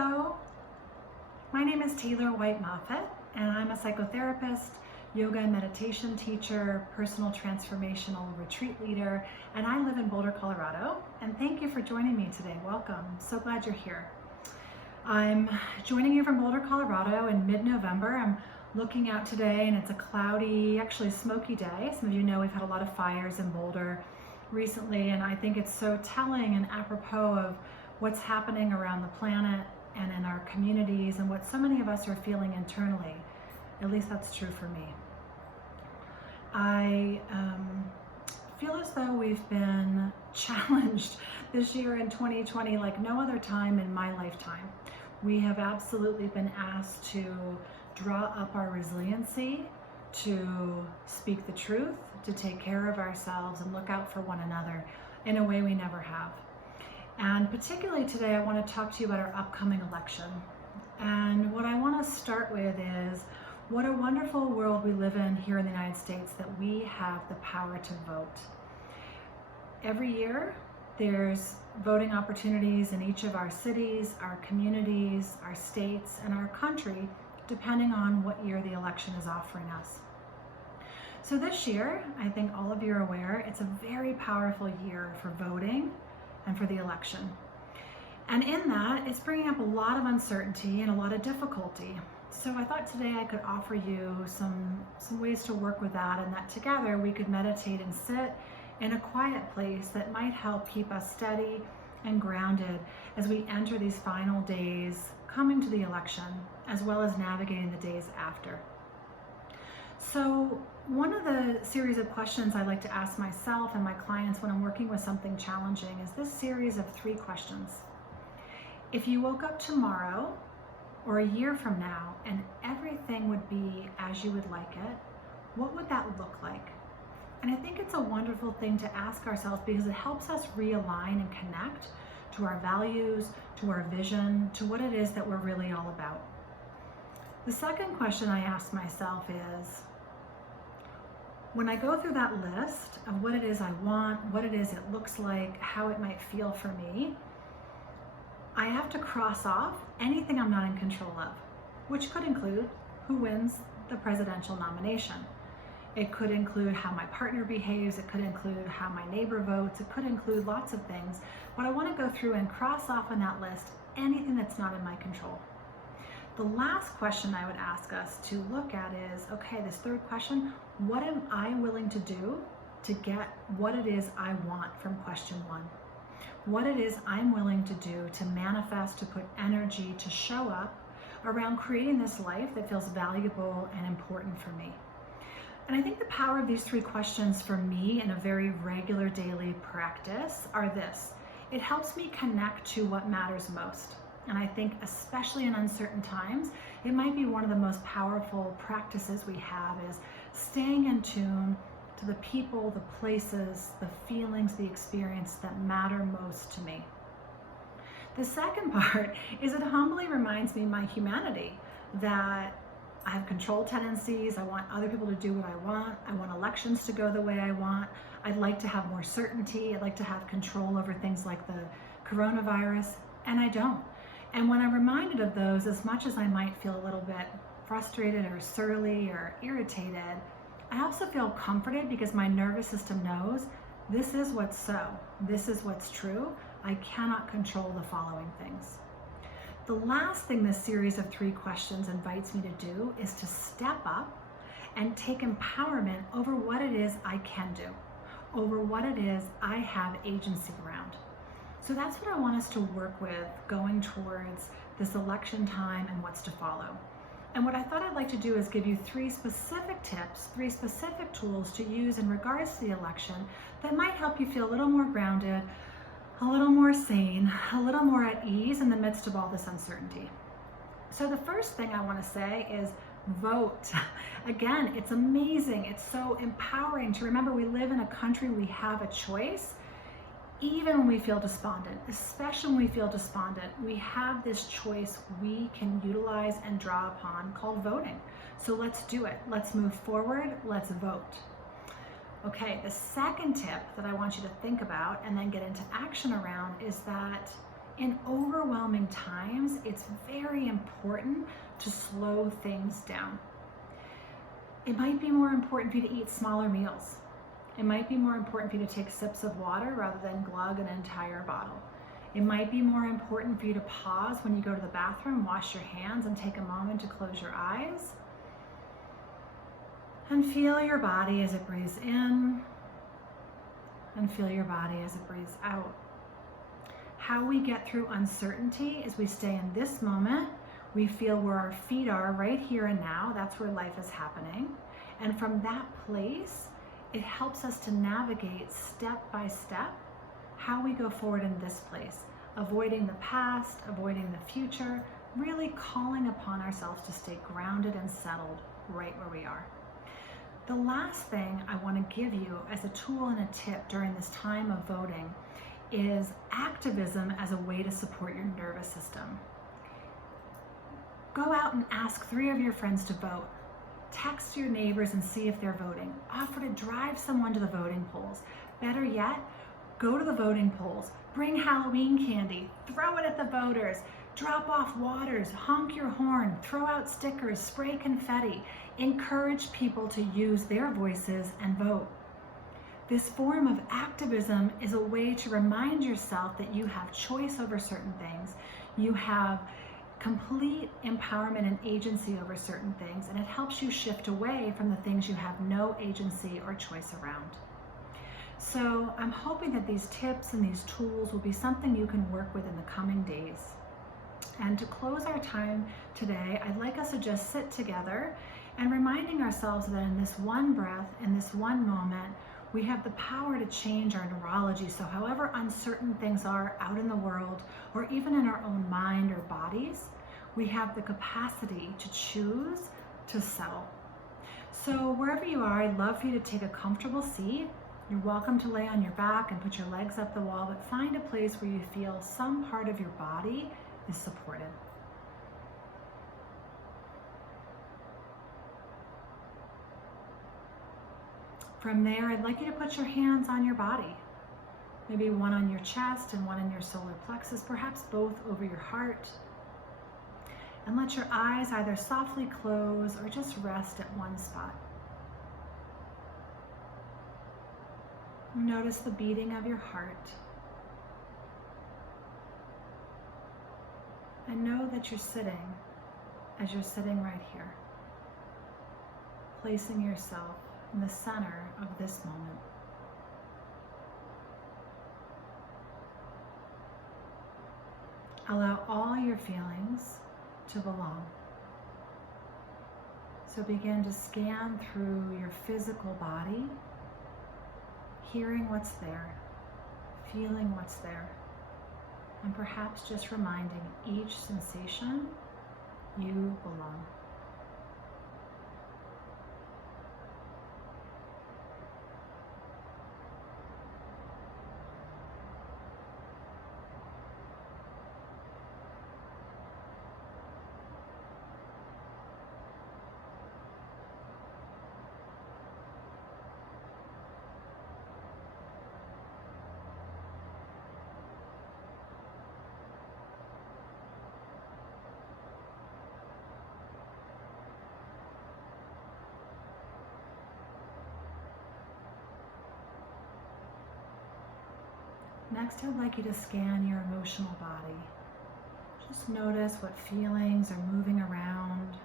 Hello, my name is Taylor Moffit, and I'm a psychotherapist, yoga and meditation teacher, personal transformational retreat leader, and I live in Boulder, Colorado. And thank you for joining me today. Welcome. So glad you're here. I'm joining you from Boulder, Colorado in mid-November. I'm looking out today and it's a cloudy, actually smoky day. Some of you know we've had a lot of fires in Boulder recently, and I think it's so telling and apropos of what's happening around the planet and in our communities and what so many of us are feeling internally. At least that's true for me. I feel as though we've been challenged this year in 2020 like no other time in my lifetime. We have absolutely been asked to draw up our resiliency, to speak the truth, to take care of ourselves and look out for one another in a way we never have. And particularly today, I want to talk to you about our upcoming election. And what I want to start with is what a wonderful world we live in here in the United States that we have the power to vote. Every year, there's voting opportunities in each of our cities, our communities, our states, and our country, depending on what year the election is offering us. So this year, I think all of you are aware, it's a very powerful year for voting and for the election. And in that, it's bringing up a lot of uncertainty and a lot of difficulty. So I thought today I could offer you some ways to work with that, and that together we could meditate and sit in a quiet place that might help keep us steady and grounded as we enter these final days coming to the election, as well as navigating the days after. So one of the series of questions I like to ask myself and my clients when I'm working with something challenging is this series of 3 questions. If you woke up tomorrow or a year from now and everything would be as you would like it, what would that look like? And I think it's a wonderful thing to ask ourselves because it helps us realign and connect to our values, to our vision, to what it is that we're really all about. The second question I ask myself is, when I go through that list of what it is I want, what it is it looks like, how it might feel for me, I have to cross off anything I'm not in control of, which could include who wins the presidential nomination. It could include how my partner behaves, it could include how my neighbor votes, it could include lots of things, but I want to go through and cross off on that list anything that's not in my control. The last question I would ask us to look at is, okay, this third question, what am I willing to do to get what it is I want from question 1? What it is I'm willing to do to manifest, to put energy, to show up around creating this life that feels valuable and important for me. And I think the power of these 3 questions for me in a very regular daily practice are this. It helps me connect to what matters most. And I think especially in uncertain times, it might be one of the most powerful practices we have is staying in tune to the people, the places, the feelings, the experience that matter most to me. The second part is it humbly reminds me of my humanity, that I have control tendencies. I want other people to do what I want. I want elections to go the way I want. I'd like to have more certainty. I'd like to have control over things like the coronavirus, and I don't. And when I'm reminded of those, as much as I might feel a little bit frustrated or surly or irritated, I also feel comforted because my nervous system knows this is what's so, this is what's true. I cannot control the following things. The last thing this series of 3 questions invites me to do is to step up and take empowerment over what it is I can do, over what it is I have agency around. So that's what I want us to work with going towards this election time and what's to follow. And what I thought I'd like to do is give you 3 specific tips, 3 specific tools to use in regards to the election that might help you feel a little more grounded, a little more sane, a little more at ease in the midst of all this uncertainty. So the first thing I want to say is vote. Again, it's amazing. It's so empowering to remember we live in a country, we have a choice. Even when we feel despondent, especially when we feel despondent, we have this choice we can utilize and draw upon called voting. So let's do it. Let's move forward. Let's vote. Okay, the second tip that I want you to think about and then get into action around is that In overwhelming times, it's very important to slow things down. It might be more important for you to eat smaller meals. It might be more important for you to take sips of water rather than glug an entire bottle. It might be more important for you to pause when you go to the bathroom, wash your hands, and take a moment to close your eyes. And feel your body as it breathes in, and feel your body as it breathes out. How we get through uncertainty is we stay in this moment. We feel where our feet are right here and now. That's where life is happening. And from that place, it helps us to navigate step by step how we go forward in this place, avoiding the past, avoiding the future, really calling upon ourselves to stay grounded and settled right where we are. The last thing I want to give you as a tool and a tip during this time of voting is activism as a way to support your nervous system. Go out and ask 3 of your friends to vote. Text your neighbors and see if they're voting. Offer to drive someone to the voting polls. Better yet, go to the voting polls. Bring Halloween candy. Throw it at the voters. Drop off waters. Honk your horn. Throw out stickers. Spray confetti. Encourage people to use their voices and vote. This form of activism is a way to remind yourself that you have choice over certain things. You have complete empowerment and agency over certain things, and it helps you shift away from the things you have no agency or choice around. So I'm hoping that these tips and these tools will be something you can work with in the coming days. And to close our time today, I'd like us to just sit together and reminding ourselves that in this one breath, in this one moment, we have the power to change our neurology. So however uncertain things are out in the world, or even in our own mind or bodies, we have the capacity to choose to settle. So wherever you are, I'd love for you to take a comfortable seat. You're welcome to lay on your back and put your legs up the wall, but find a place where you feel some part of your body is supported. From there, I'd like you to put your hands on your body. Maybe one on your chest and one in your solar plexus, perhaps both over your heart. And let your eyes either softly close or just rest at one spot. Notice the beating of your heart. And know that you're sitting as you're sitting right here, placing yourself in the center of this moment. Allow all your feelings to belong. So begin to scan through your physical body, hearing what's there, feeling what's there, and perhaps just reminding each sensation you belong. Next, I'd like you to scan your emotional body. Just notice what feelings are moving around,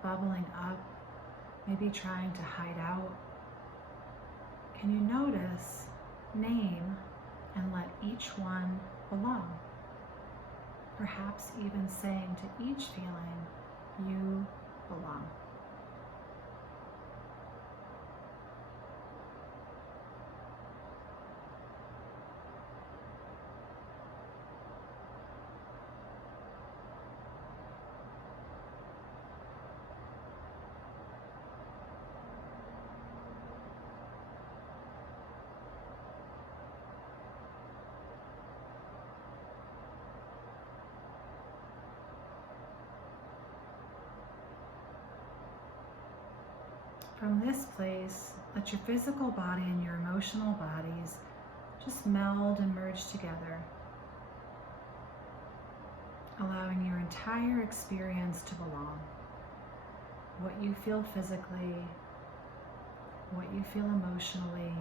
bubbling up, maybe trying to hide out. Can you notice, name, and let each one belong? Perhaps even saying to each feeling, you belong. From this place, let your physical body and your emotional bodies just meld and merge together. allowing your entire experience to belong. What you feel physically, what you feel emotionally,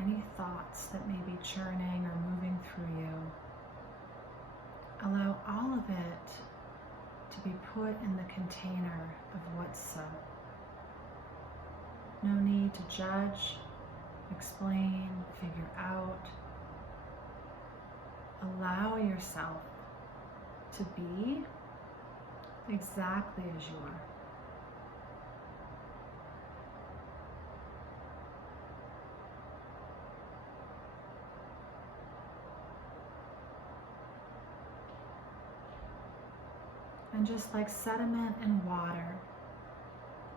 any thoughts that may be churning or moving through you. Allow all of it to be put in the container of what's so. No need to judge, explain, figure out. Allow yourself to be exactly as you are. And just like sediment in water,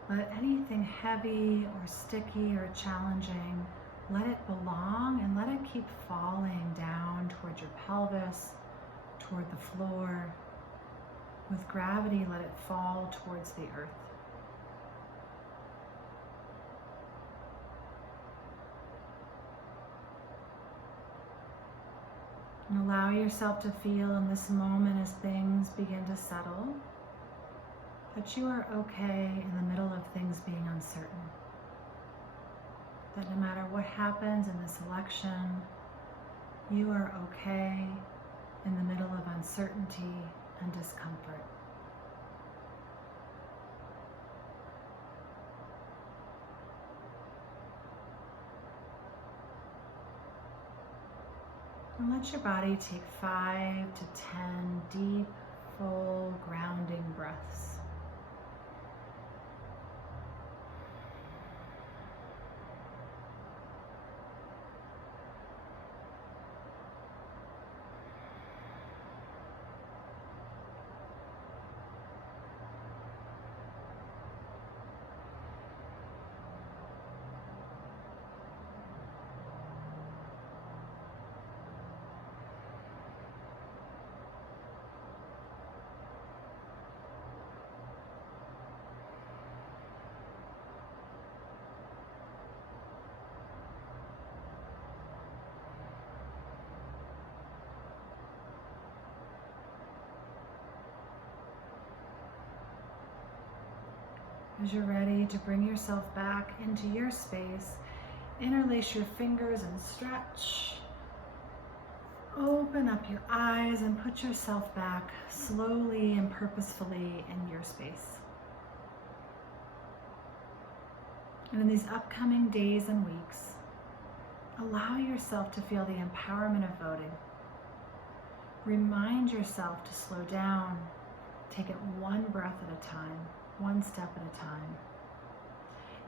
let anything heavy or sticky or challenging, let it belong and let it keep falling down toward your pelvis, toward the floor. With gravity, let it fall towards the earth. And allow yourself to feel in this moment as things begin to settle, that you are okay in the middle of things being uncertain. That no matter what happens in this election, you are okay in the middle of uncertainty and discomfort. And let your body take 5 to 10 deep, full, grounding breaths. As you're ready to bring yourself back into your space, interlace your fingers and stretch. Open up your eyes and put yourself back slowly and purposefully in your space. And in these upcoming days and weeks, allow yourself to feel the empowerment of voting. Remind yourself to slow down, take it one breath at a time, one step at a time.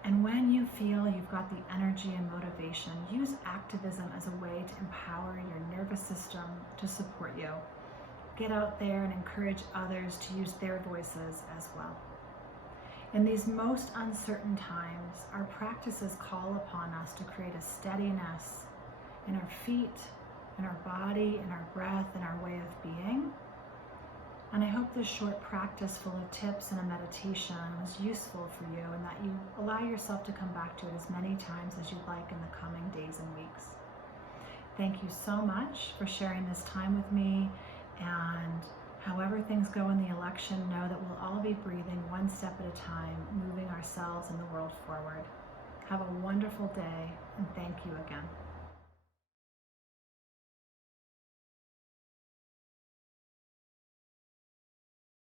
And when you feel you've got the energy and motivation, use activism as a way to empower your nervous system to support you. Get out there and encourage others to use their voices as well. In these most uncertain times, our practices call upon us to create a steadiness in our feet, in our body, in our breath, in our way of being. And I hope this short practice full of tips and a meditation was useful for you, and that you allow yourself to come back to it as many times as you'd like in the coming days and weeks. Thank you so much for sharing this time with me, and however things go in the election, know that we'll all be breathing one step at a time, moving ourselves and the world forward. Have a wonderful day, and thank you again.